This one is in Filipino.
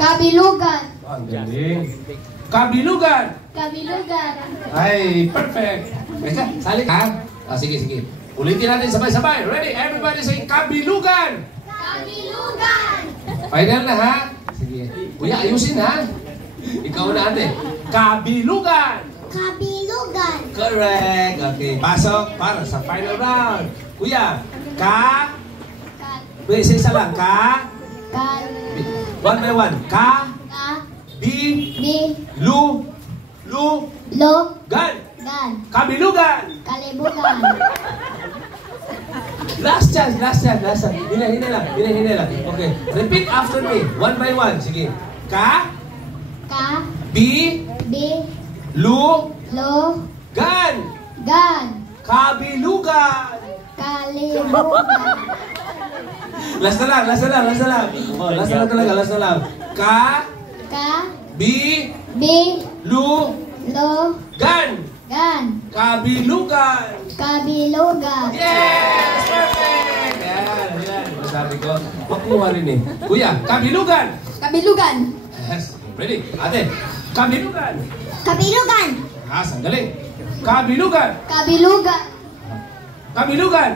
Kabilugan. Ang galing. Kabilugan. Kabilugan. Ay, perfect. Teka, sali ka. Sige, sige. Ulitin natin sabay-sabay. Ready? Everybody say kabilugan. Kabilugan. Final na ha? Sige. Kuya, ayusin ha? Ikaw na ate. Kabilugan. Kabilugan. Correct. Okay. Pasok para sa final round. Kuya, wait, isa lang. One by one. Lu, gan. Kabilugan. Kalibugan. Last chance. Hina lang. Okay. Repeat after me. One by one. Sige. Lu, gan. Kabilugan. Kalibugan. Last na lang. Oh, last na lang talaga. Lu, gan. Kabilugan. Kabilugan. Yes! Perfect! Yan. Masabi ko. Makuha rin eh. Kuya, kabilugan. Kabilugan. Yes. Ready? Ate, kabilugan. Kabilugan. Ang galing. Kabilugan. Kabilugan. Kabilugan.